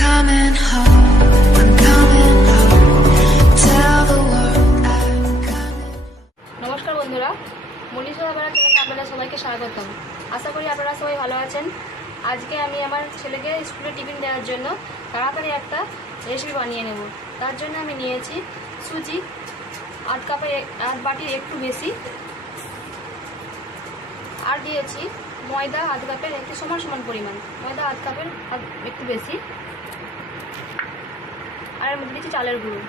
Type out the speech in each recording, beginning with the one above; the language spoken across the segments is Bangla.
coming home, I'm coming home. Tell the world I'm coming. নমস্কার বন্ধুরা, মনীষা বাবারা চ্যানেলে আপনাদের সবাইকে স্বাগতম। আশা করি আপনারা সবাই ভালো আছেন। আজকে আমি আমার ছেলেকে স্কুলে টিফিন দেওয়ার জন্য তাড়াতাড়ি একটা রেসিপি বানিয়ে নেব। তার জন্য আমি নিয়েছি সুজি আধ বাটির একটু বেশি, আর দিয়েছি ময়দা আধ কাপের একটু সমান পরিমাণ, ময়দা আধ কাপের একটু বেশি, আর এর মধ্যে দিয়েছি চালের গুঁড়ো।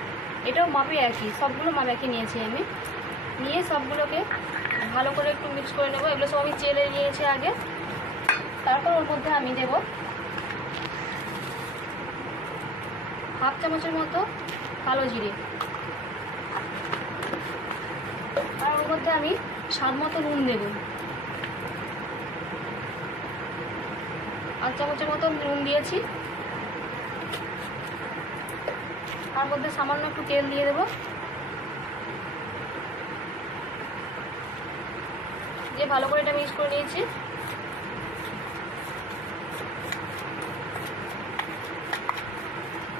এটাও মাপে একই, সবগুলো মাপ একই নিয়েছি আমি। নিয়ে সবগুলোকে ভালো করে একটু মিক্স করে নেব। এগুলো সব আমি চেলে নিয়েছি আগে। তারপর ওর মধ্যে আমি দেব হাফ চামচের মতো কালো জিরে, আর ওর মধ্যে আমি স্বাদ মতো নুন দেব। আধ চামচের মতো নুন দিয়েছি। তার মধ্যে সামান্য একটু তেল দিয়ে দেবো, দিয়ে ভালো করে এটা মিক্স করে নিয়েছি।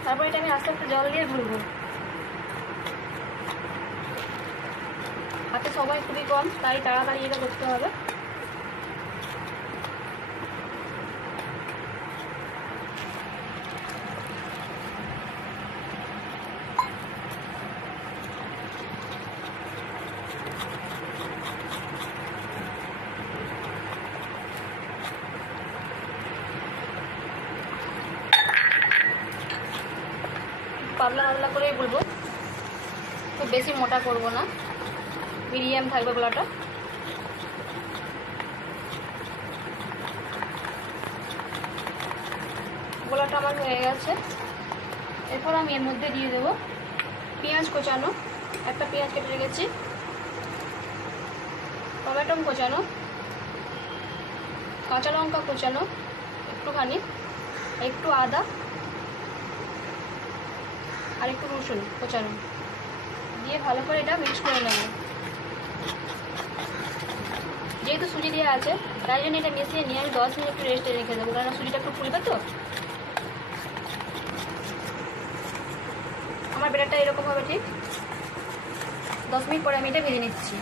তারপর এটা আমি আস্তে আস্তে জল দিয়ে গুলবো। হাতে সময় খুবই কম, তাই তাড়াতাড়ি এটা করতে হবে। পাতলা পাতলা করেই গুলবো, খুব বেশি মোটা করব না, মিডিয়াম থাকবে গোলাটা। গোলাটা আমার হয়ে গেছে। এরপর আমি এর মধ্যে দিয়ে দেবো পেঁয়াজ কোচানো, একটা পেঁয়াজ কেটে রেখেছি, টমেটো কোচানো, কাঁচা লঙ্কা কোচানো একটুখানি, একটু আদা আর একটু রসুন কোচানো দিয়ে ভালো করে এটা মিক্স করে নেব। যেহেতু সুজি দেওয়া আছে তাই জন্য এটা মিশিয়ে নিয়ে আমি 10 মিনিট একটু রেস্টে রেখে দেবো, কারণ সুজিটা একটু ফুলবে তো। আমার ব্যাটারটা এরকম হবে ঠিক। 10 মিনিট পরে আমি এটা ভেজে নিচ্ছি।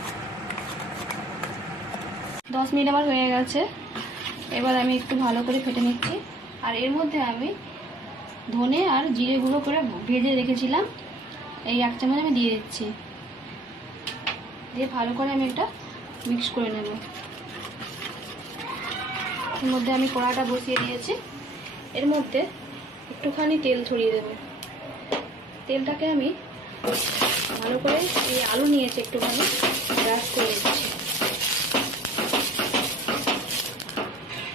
10 মিনিট আমার হয়ে গেছে। এবার আমি একটু ভালো করে ফেটে নিচ্ছি। আর এর মধ্যে আমি ধনে আর জিরে গুঁড়ো করে ভেজে রেখেছিলাম, এই 1 চামচ আমি দিয়ে দিচ্ছি। দিয়ে ভালো করে আমি এটা মিক্স করে নেব। এর মধ্যে আমি কড়াটা বসিয়ে দিয়েছি। এর মধ্যে একটুখানি তেল ছড়িয়ে দেব। তেলটাকে আমি ভালো করে, এই আলু নিয়েছি একটুখানি, ব্রাশ করে দিচ্ছি।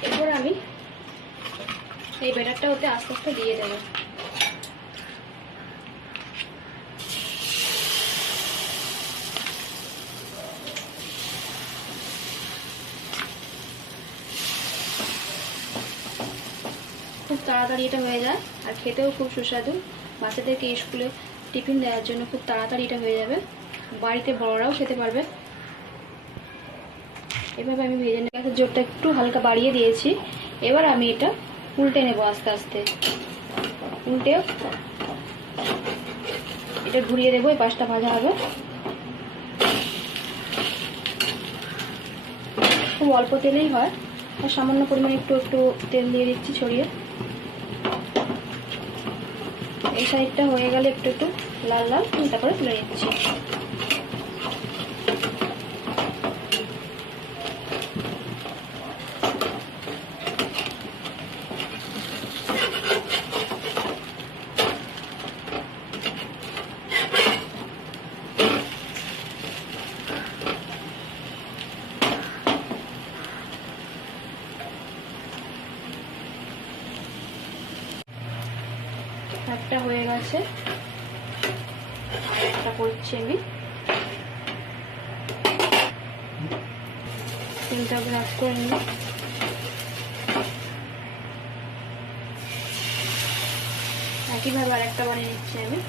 এরপর আমি এই ব্যাটারটা ওতে আস্তে আস্তে দিয়ে দেবো। খুব তাড়াতাড়ি এটা হয়ে যায়, আর খেতেও খুব সুস্বাদু। বাচ্চাদেরকে স্কুলে টিফিন দেওয়ার জন্য খুব তাড়াতাড়ি এটা হয়ে যাবে, বাড়িতে বড়রাও খেতে পারবে। এভাবে আমি ভেজে নিয়ে গ্যাসের জোরটা একটু হালকা বাড়িয়ে দিয়েছি। এবার আমি এটা উল্টে নেব আস্তে আস্তে। উল্টে এটা ঘুরিয়ে দেবো, এই পাশটা ভাজা হবে। খুব অল্প তেলেই হয়, আর সামান্য পরিমাণে একটু একটু তেল দিয়ে দিচ্ছি ছড়িয়ে। এই সাইডটা হয়ে গেলে একটু একটু লাল লাল, তারপরে তুলে নিচ্ছি। একটা হয়ে গেছে, একটা করছি আমি। তেলটা ব্রাশ করে নিই। একইভাবে আরেকটা বানিয়ে নিচ্ছি আমি।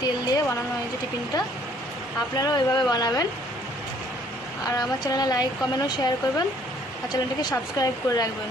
তেল দিয়ে বানানো হয়েছে টিফিনটা। আপনারাও এভাবে বানাবেন। আর আমার চ্যানেলে লাইক কমেন্ট ও শেয়ার করবেন আর চ্যানেলটাকে সাবস্ক্রাইব করে রাখবেন।